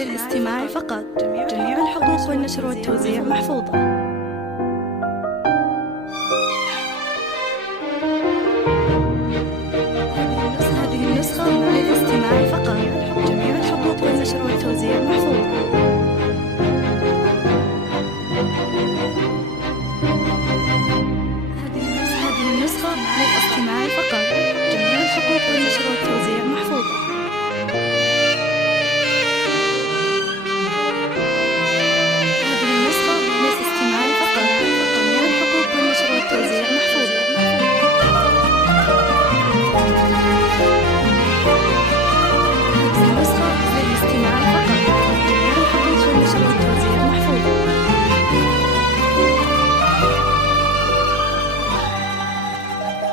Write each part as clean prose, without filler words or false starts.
للاستماع فقط. جميع الحقوق والنشر والتوزيع محفوظة. هذه النسخة للاستماع فقط. جميع الحقوق والنشر والتوزيع محفوظة. هذه النسخة للاستماع فقط. جميع الحقوق والنشر والتوزيع محفوظة.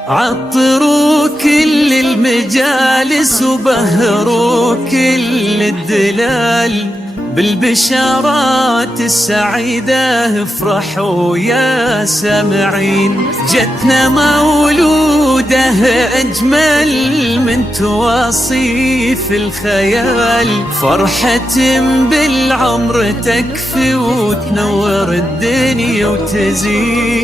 عطروا كل المجالس وبهروا كل الدلال بالبشارات السعيدة، افرحوا يا سامعين. جتنا مولودة أجمل من تواصيف الخيال، فرحة بالعمر تكفي وتنور الدنيا وتزين.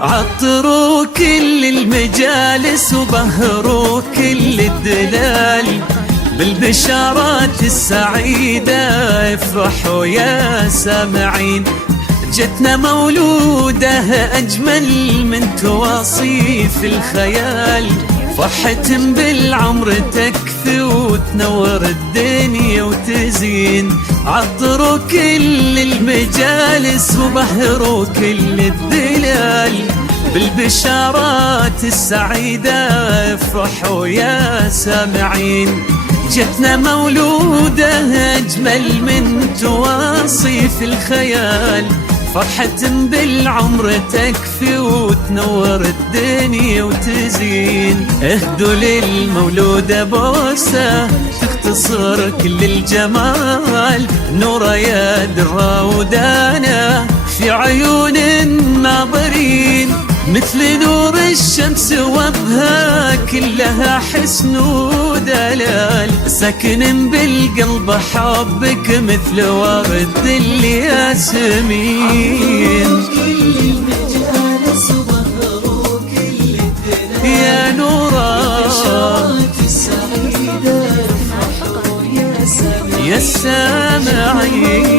عطروا كل المجالس وبهروا كل الدلال بالبشارات السعيدة، افرحوا يا سامعين. جتنا مولودة أجمل من تواصيف الخيال، فرحة بالعمر تكفي وتنور الدنيا وتزين. عطروا كل المجالس وبهروا كل الدلال بالبشارات السعيدة، افرحوا يا سامعين. جتنا مولودة أجمل من تواصيف الخيال، فرحة بالعمر تكفي وتنور الدنيا وتزين. اهدوا للمولودة بوسة تختصر كل الجمال، نورة يا درة ودانا في عيون الناظرين، مثل نور الشمس وبها كلها حسن ودلال. ساكن بالقلب حبك مثل ورد الياسمين، يا نورا يا السامعين.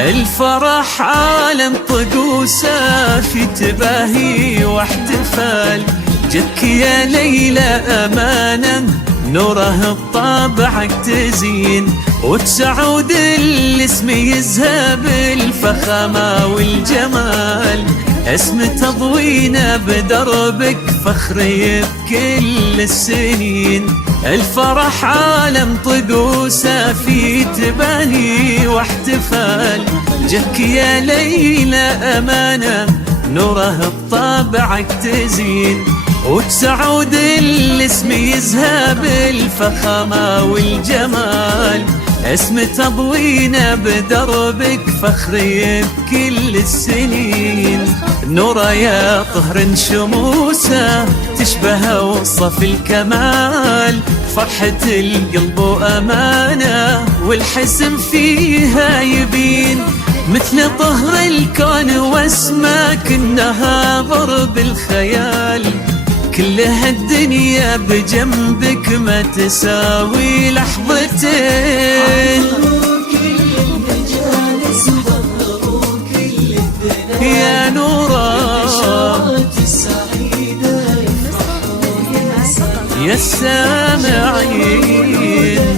الفرح عالم طقوسه في تباهي واحتفال، جتك يا ليلى أمانة نوره بطابعك تزين، وتسعود الاسم يذهب الفخامة والجمال. اسم تضوينا بدربك فخري بكل السنين. الفرح عالم طقوسه في تباهي واحتفال، جك يا ليلى أمانة نوره بطابعك تزين، وتسعود الاسم يذهب الفخامة والجمال. اسم تضوينا بدربك فخري بكل السنين. نورا يا طهر شموسه تشبه وصف الكمال، فرحة القلب وأمانة والحسن فيها يبين، مثل طهر الكون واسمك انها ضرب الخيال. كل هالدنيا بجنبك ما تساوي لحظتين، يا نورا يا السامع. سامعين